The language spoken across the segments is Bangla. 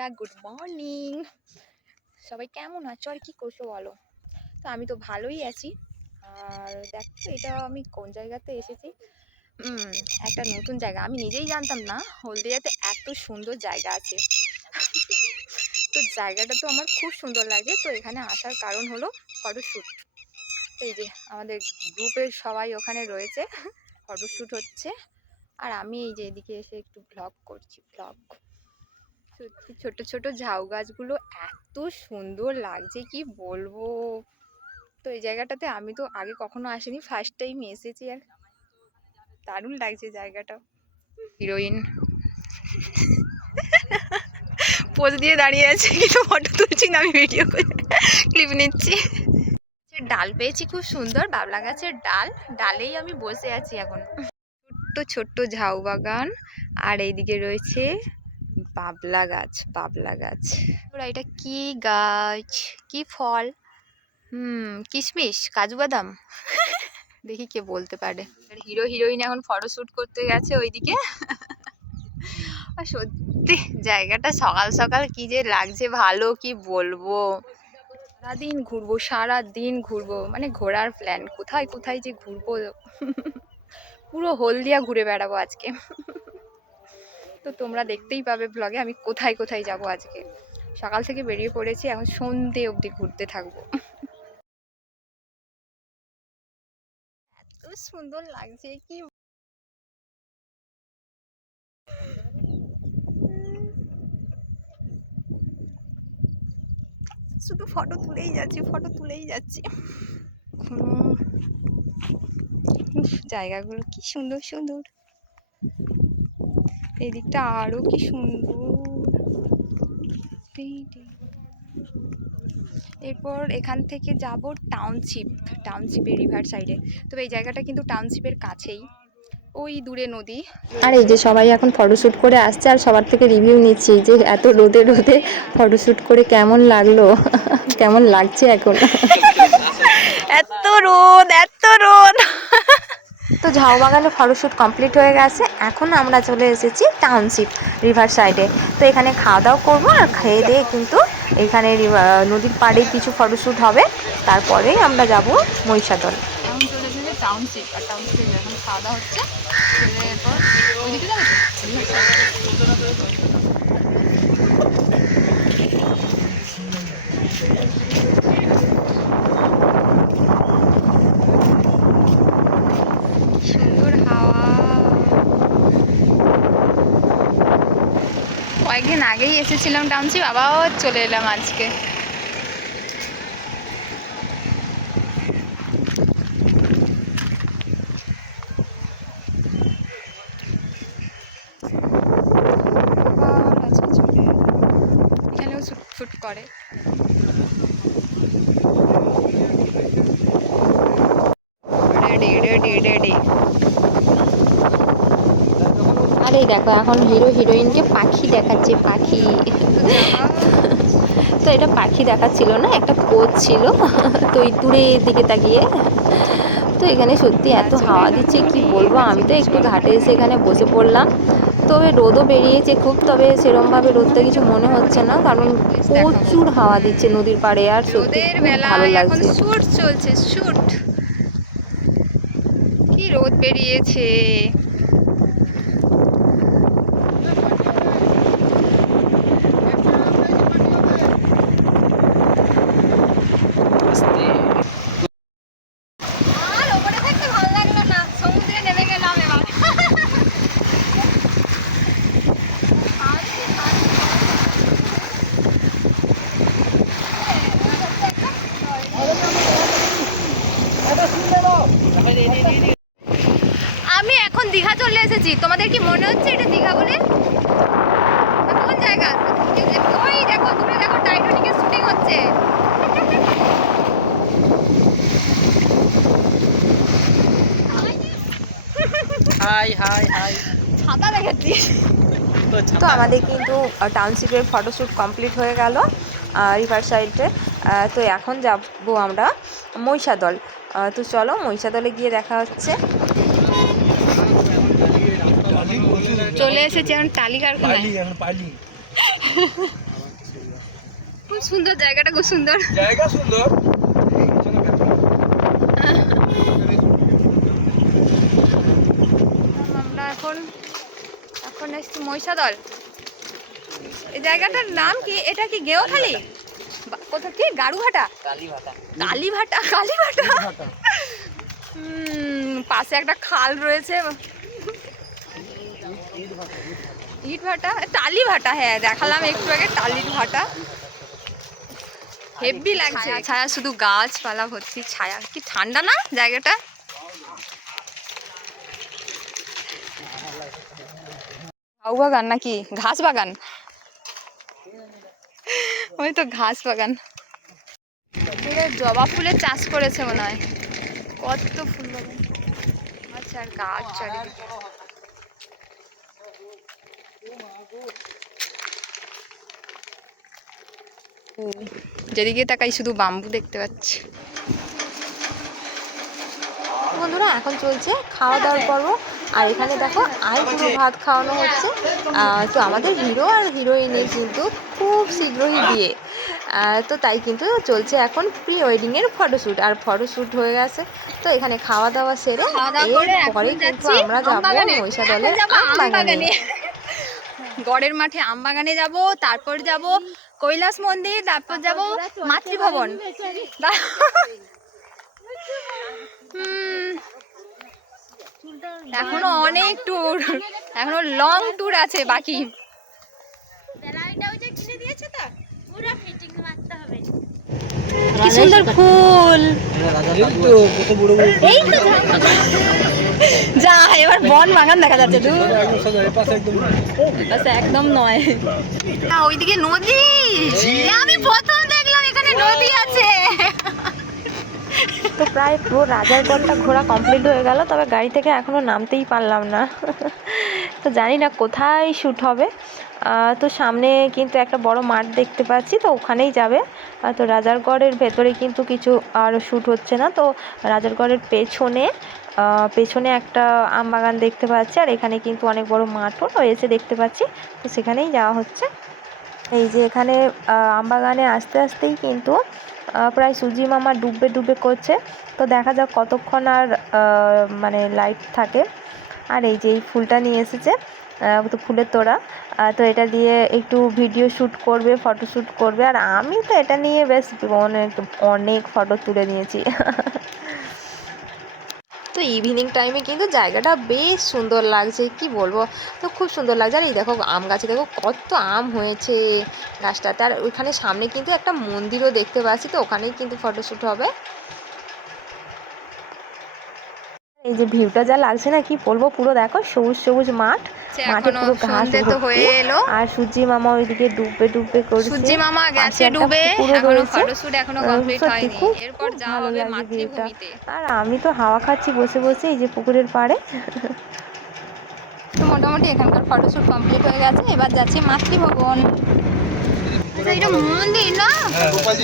বন্ধুরা, গুড মর্নিং। সবাই কেমন আছো আর কি করছো বলো? তো আমি তো ভালোই আছি। আর দেখো, এটা আমি কোন জায়গাতে এসেছি। একটা নতুন জায়গা, আমি নিজেই জানতাম না হলদিয়াতে এত সুন্দর জায়গা আছে। তো জায়গাটা তো আমার খুব সুন্দর লাগে, তো এখানে আসার কারণ হলো ফটোশ্যুট। এই যে আমাদের গ্রুপের সবাই ওখানে রয়েছে, ফটোশ্যুট হচ্ছে। আর আমি এই যে এদিকে এসে একটু ব্লগ করছি। সত্যি ছোট ছোট ঝাউ গাছগুলো এত সুন্দর লাগছে, কি বলবো। তো এই জায়গাটাতে আমি তো আগে কখনো আসিনি, ফার্স্ট টাইম এসেছি। আর দারুণ লাগছে জায়গাটা। হিরোইন পোজ দিয়ে দাঁড়িয়ে আছে, কিন্তু ফটো তুলছি না, আমি ভিডিও করে ক্লিপ নিচ্ছি। ডাল পেয়েছি খুব সুন্দর, বাবলা গাছের ডালেই আমি বসে আছি এখন। ছোট্ট ছোট্ট ঝাউ বাগান, আর এইদিকে রয়েছে বাবলা গাছ। ওরা এটা কি গাছ, কি ফল? কিশমিশ, কাজু বাদাম। দেখি কে বলতে পারে। হিরো হিরোইন এখন ফটো শুট করতে গেছে ওইদিকে। আর সত্যি জায়গাটা সকাল সকাল কি যে লাগছে ভালো, কি বলবো। সারাদিন ঘুরবো, মানে ঘোরার প্ল্যান, কোথায় কোথায় যে ঘুরবো। পুরো হলদিয়া ঘুরে বেড়াবো আজকে। তো তোমরা দেখতেই পাবে ব্লগে আমি কোথায় কোথায় যাব আজকে। সকাল থেকে বেরিয়ে পড়েছি, এখন সন্ধে অবধি ঘুরতে থাকবো। এত সুন্দর লাগছে, কি শুধু ফটো তুলেই যাচ্ছি। জায়গাগুলো কি সুন্দর সুন্দর, এই দিকটা আরো কি সুন্দর। এরপর এখান থেকে যাব টাউনশিপের রিভার সাইডে। তবে এই জায়গাটা কিন্তু টাউনশিপের কাছেই, ওই দূরে নদী। আর এই যে সবাই এখন ফটোশ্যুট করে আসছে, আর সবার থেকে রিভিউ নিচ্ছি যে এত রোদে ফটোশ্যুট করে কেমন লাগলো, কেমন লাগছে এখন। এত রোদ। তো ঝাউ বাগানে ফটোশ্যুট কমপ্লিট হয়ে গেছে, এখন আমরা চলে এসেছি টাউনশিপ রিভার সাইডে। তো এখানে খাওয়া দাওয়া করবো, আর খেয়ে দিয়ে কিন্তু এখানে নদীর পাড়ে কিছু ফটোশ্যুট হবে, তারপরেই আমরা যাব মহিষাদল। এখন চলে এসেছে টাউনশিপ, আর টাউনশিপে এখন খাওয়া দাওয়া হচ্ছে। এরপর ওইদিকে যাবে সুন্দর হাওয়া। কয়েকদিন আগেই এসেছিলাম টাউনশিপ, আবার চলে এলাম আজকে। এখানেও শুট করে। রেডি। আর এই দেখো, এখন হিরো হিরোইনকে পাখি দেখাচ্ছে, পাখি। তো এটা পাখি দেখাচ্ছিল না, একটা পোজ ছিল। তো এই দূরের দিকে তাকিয়ে। তো এখানে সত্যি এত হাওয়া দিচ্ছে, কি বলবো। আমি তো একটু ঘাটে এসে এখানে বসে পড়লাম। তবে রোদও বেরিয়েছে খুব, তবে সেরমভাবে রোদটা কিছু মনে হচ্ছে না, কারণ প্রচুর হাওয়া দিচ্ছে নদীর পাড়ে, আর সত্যি খুব ভালো লাগছে। শুট চলছে, কি রোদ বেরিয়েছে। আমি এখন দীঘা চলে এসেছি, তোমাদের কি মনে হচ্ছে এটা দীঘা বলে? কোন জায়গা? ওই দেখো দূরে, দেখো টাইটানিকের শুটিং হচ্ছে। হাই ছাতা দেখাচ্ছি। তো আমাদের কিন্তু টাউনশিপের ফটোশ্যুট কমপ্লিট হয়ে গেল রিভার সাইডে। তো এখন যাবো আমরা মহিষাদল। তো চলো মহিষাদলে গিয়ে দেখা হচ্ছে। চলে এসেছি এখন টালি কারখানায়। সুন্দর জায়গাটা, খুব সুন্দর জায়গা সুন্দর। আমরা এখন এসেছি মহিষাদল। এই জায়গাটার নাম কি? এটা কি গেওখালি? কোথা কি? গাড়ুঘাটা, কালীভাটা, কালীভাটা। পাশে একটা খাল রয়েছে, ইট ভাটা, টালি ভাটা। হ্যাঁ, দেখালাম একটু আগে টালির ভাটা। হেভি লাগছে, ছায়া শুধু গাছপালা ভর্তি ছায়া। কি ঠান্ডা না জায়গাটা। ঝাউ বাগান নাকি ঘাস বাগান? ওই তো ঘাস বাগান। জবা ফুলের চাষ করেছে মনে হয়। কত ফুল বাগান। আচ্ছা, আর গাছ চারিদিকে। যেদিকে তাকাই শুধু বাম্বু দেখতে পাচ্ছি। বন্ধুরা, এখন চলছে খাওয়া দাওয়ার পর্ব। আর এখানে দেখো পুরো ভাত খাওয়ানো হচ্ছে। তো আমাদের হিরো আর হিরোইনের কিন্তু খুব শীঘ্রই বিয়ে। তো তাই কিন্তু চলছে এখন প্রি ওয়েডিংয়ের ফটোশ্যুট। আর ফটোশ্যুট হয়ে গেছে, তো এখানে খাওয়া দাওয়া সেরে এরপরে কিন্তু আমরা যাবো মহিষাদলের আমবাগানে। গড়ের মাঠে আমবাগানে যাব, তারপর যাব কৈলাস মন্দির, তারপর যাব মাতৃভবন। এখনো অনেক ট্যুর, এখনো লং ট্যুর আছে বাকি। কি সুন্দর ফুল। যা, এবার বন বাগান দেখা যাচ্ছে। একদম নয়, ওইদিকে নদী। আমি প্রথম দেখলাম এখানে নদী আছে। তো প্রায় পুরো রাজারগড়টা ঘোরা কমপ্লিট হয়ে গেল, তবে গাড়ি থেকে এখনো নামতেই পারলাম না। তো জানি না কোথায় শ্যুট হবে। তো সামনে কিন্তু একটা বড় মাঠ দেখতে পাচ্ছি, তো ওখানেই যাবে। তো রাজারগড়ের ভেতরে কিন্তু কিছু আর শ্যুট হচ্ছে না। তো রাজারগড়ের পেছনে একটা আমবাগান দেখতে পাচ্ছি, আর এখানে কিন্তু অনেক বড় মাঠও রয়েছে দেখতে পাচ্ছি। তো সেখানেই যাওয়া হচ্ছে। এই যে এখানে আমবাগানে আসতে আসতেই কিন্তু প্রায় সুজি মামা ডুববে করছে। তো দেখা যাক কতক্ষণ আর মানে লাইট থাকে। আর এই যে এই ফুলটা নিয়ে এসেছে, তো ফুলের তোড়া। তো এটা দিয়ে একটু ভিডিও শ্যুট করবে, ফটো শ্যুট করবে। আর আমি তো এটা নিয়ে বেশ অনেক ফটো তুলে নিয়েছি। তো ইভিনিং টাইমে কিন্তু জায়গাটা বেশ সুন্দর লাগছে, কি বলবো। তো খুব সুন্দর লাগছে। আর এই দেখো আম গাছে দেখো কত আম হয়েছে গাছটাতে। আর ওইখানে সামনে কিন্তু একটা মন্দিরও দেখতে পাচ্ছি, তো ওখানেই কিন্তু ফটোশ্যুট হবে। এই যে ভিউটা যা লাগছে না, কি বলবো, পুরো দেখো সবুজ সবুজ মাঠ, মাঠে পুরো ঘাস ভর্তি। আর সূর্যি মামা ওইদিকে ডুববে করছে। সূর্যি মামা গেছে ডুবে, এখনো ফটোশুট এখনো কমপ্লিট হয়নি। এরপর যাওয়া হবে মাতৃভূমিতে। আর আমি তো হাওয়া খাচ্ছি বসে বসে এই যে পুকুরের পাড়ে। তো মোটামুটি এখানকার ফটোশুট কমপ্লিট হয়ে গেছে, এবার যাচ্ছি মাতৃভবন। আচ্ছা, এটা মন্দির না?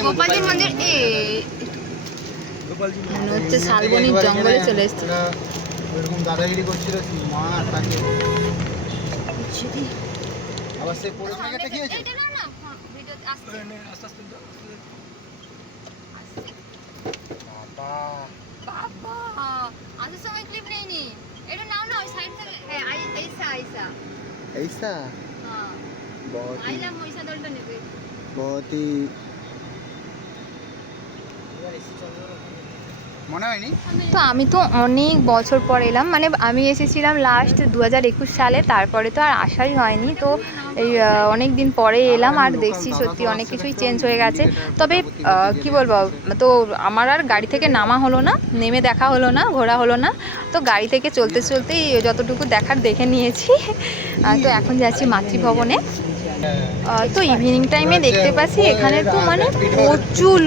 গোপালজির মন্দির। মনে হচ্ছে শালবনির জঙ্গলে চলে এসেছে। এরকম দাদাগিরি করছিল মা, তাকে আবার সে পড়ে গেছে। কি হয়েছে? বাবা, আসার সময় ক্লিপ নেইনি। এটা নাও না, ওই সাইড থেকে। হ্যাঁ, ऐसा হ্যাঁ, আইলা মহিষাদলটা নেবে। बहुत ही মনে হয়নি। তো আমি তো অনেক বছর পর এলাম, মানে আমি এসেছিলাম লাস্ট 2021 সালে, তারপরে তো আর আসাই হয়নি। তো এই অনেক দিন পরে এলাম, আর দেখছি সত্যি অনেক কিছুই চেঞ্জ হয়ে গেছে। তবে কি বলবো, তো আমার আর গাড়ি থেকে নামা হলো না, নেমে দেখা হলো না, ঘোরা হলো না। তো গাড়ি থেকে চলতে চলতেই যতটুকু দেখার দেখে নিয়েছি। তো এখন যাচ্ছি মাতৃভবনে। তো ইভিনিং টাইমে দেখতে পাচ্ছি এখানে তো মানে প্রচুর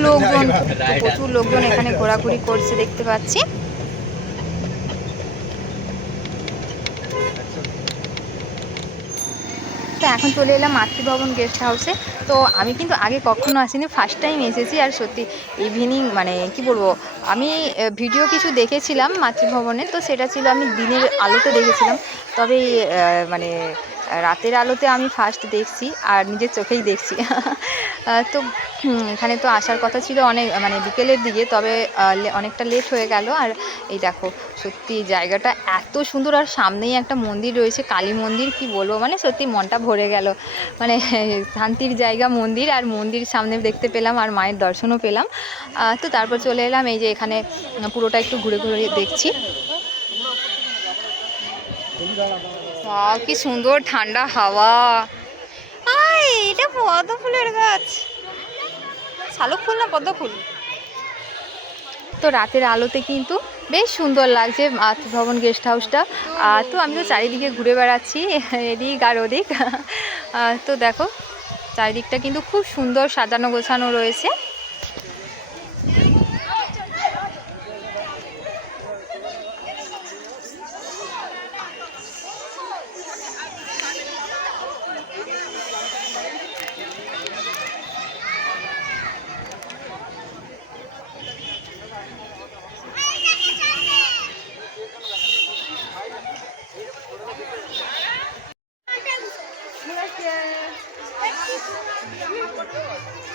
লোকজন এখানে ঘোরাঘুরি করছে দেখতে পাচ্ছি। তো এখন চলে এলাম মাতৃভবন গেস্ট হাউসে। তো আমি কিন্তু আগে কখনো আসিনি, ফার্স্ট টাইম এসেছি। আর সত্যি ইভিনিং মানে কি বলবো, আমি ভিডিও কিছু দেখেছিলাম মাতৃভবনে, তো সেটা ছিল আমি দিনের আলোতে দেখেছিলাম। তবে মানে রাতের আলোতে আমি ফার্স্ট দেখছি আর নিজের চোখেই দেখছি। তো এখানে তো আসার কথা ছিল অনেক মানে বিকেলের দিকে, তবে অনেকটা লেট হয়ে গেল। আর এই দেখো সত্যি জায়গাটা এত সুন্দর, আর সামনেই একটা মন্দির রয়েছে, কালী মন্দির, কি বলবো মানে সত্যি মনটা ভরে গেল। মানে শান্তির জায়গা মন্দির, আর মন্দির সামনে দেখতে পেলাম আর মায়ের দর্শনও পেলাম। তো তারপর চলে এলাম এই যে এখানে পুরোটা একটু ঘুরে ঘুরে দেখছি। কি সুন্দর ঠান্ডা হাওয়া। এটা পদ্ম ফুলের গাছ, শালুক ফুল না পদ্ম ফুল। তো রাতের আলোতে কিন্তু বেশ সুন্দর লাগছে ভবন গেস্ট হাউসটা। তো আমি তো চারিদিকে ঘুরে বেড়াচ্ছি এদিক আর ওদিক। তো দেখো চারিদিকটা কিন্তু খুব সুন্দর সাজানো গোছানো রয়েছে।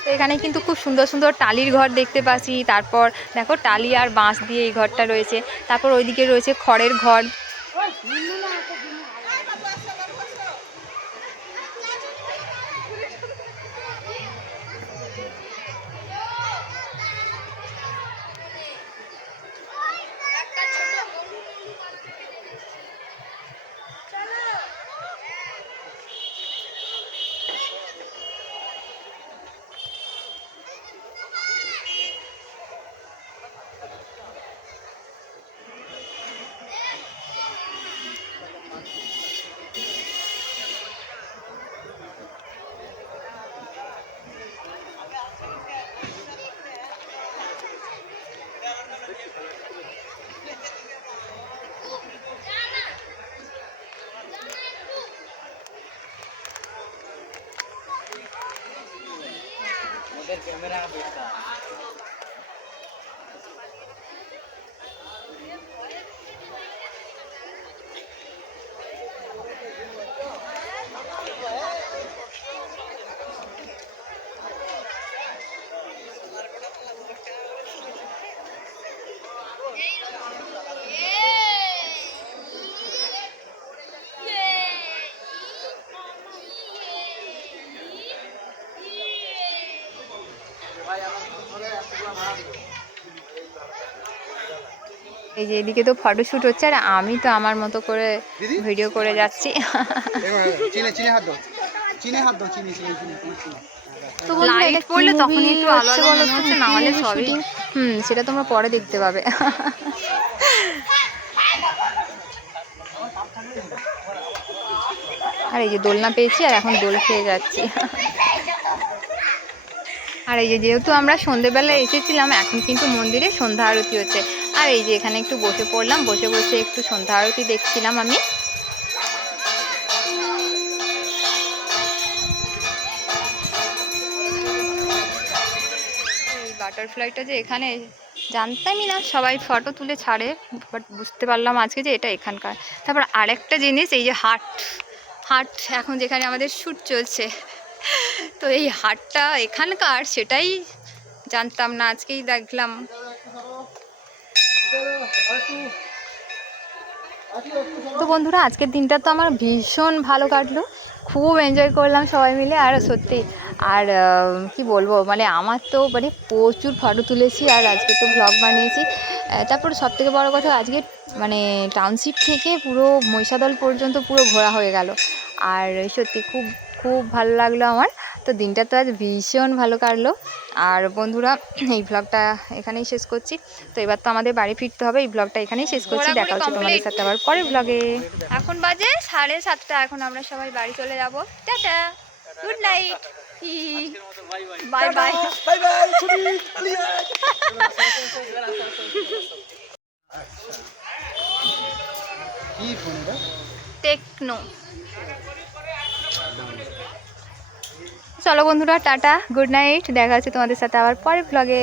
তো এখানে কিন্তু খুব সুন্দর সুন্দর টালির ঘর দেখতে পাচ্ছি। তারপর দেখো টালি আর বাঁশ দিয়ে এই ঘরটা রয়েছে। তারপর ওইদিকে রয়েছে খড়ের ঘর। कैमरा बेटा এই যে এদিকে তো ফটোশুট হচ্ছে, আর আমি তো আমার মতো করে ভিডিও করে যাচ্ছি। লাইট পড়লে তখনই একটু আলো আলো মনে হচ্ছে, না হলে সবই সেটা তোমরা পরে দেখতে পাবে। আর এই যে দোলনা পেয়েছি আর এখন দোল খেয়ে যাচ্ছি। আর এই যে যেহেতু আমরা সন্ধেবেলা এসেছিলাম, এখন কিন্তু মন্দিরে সন্ধ্যা আরতি হচ্ছে। আর এই যে এখানে একটু বসে পড়লাম, বসে বসে একটু সন্ধ্যা আরতি দেখছিলাম আমি। এই বাটারফ্লাইটা যে এখানে জানতামই না, সবাই ফটো তুলে ছাড়ে, বাট বুঝতে পারলাম আজকে যে এটা এখানকার। তারপর আরেকটা জিনিস, এই যে হাট এখন যেখানে আমাদের শ্যুট চলছে, তো এই হাটটা এখানকার সেটাই জানতাম না, আজকেই দেখলাম। তো বন্ধুরা আজকের দিনটা তো আমার ভীষণ ভালো কাটলো, খুব এনজয় করলাম সবাই মিলে। আর সত্যি আর কি বলবো, মানে আমার তো মানে প্রচুর ফটো তুলেছি আর আজকে তো ব্লগ বানিয়েছি। তারপর সবথেকে বড় কথা, আজকে মানে টাউনশিপ থেকে পুরো মহিষাদল পর্যন্ত পুরো ঘোরা হয়ে গেল। আর সত্যি খুব খুব ভালো লাগলো আমার। তো দিনটা তো আজ ভীষণ ভালো কাটলো। আর বন্ধুরা এই ব্লগটা এখানেই শেষ করছি। তো এবার তো আমাদের বাড়ি ফিরতে হবে, এই ব্লগটা এখানেই শেষ করছি। দেখা হচ্ছে তোমাদের সাথে আবার পরের ব্লগে। এখন বাজে 7:30, এখন আমরা সবাই বাড়ি চলে যাব। টাটা, good night, bye bye, bye bye. Techno. চলো বন্ধুরা টাটা, গুড নাইট, দেখা হচ্ছে তোমাদের সাথে আবার পরের ব্লগে।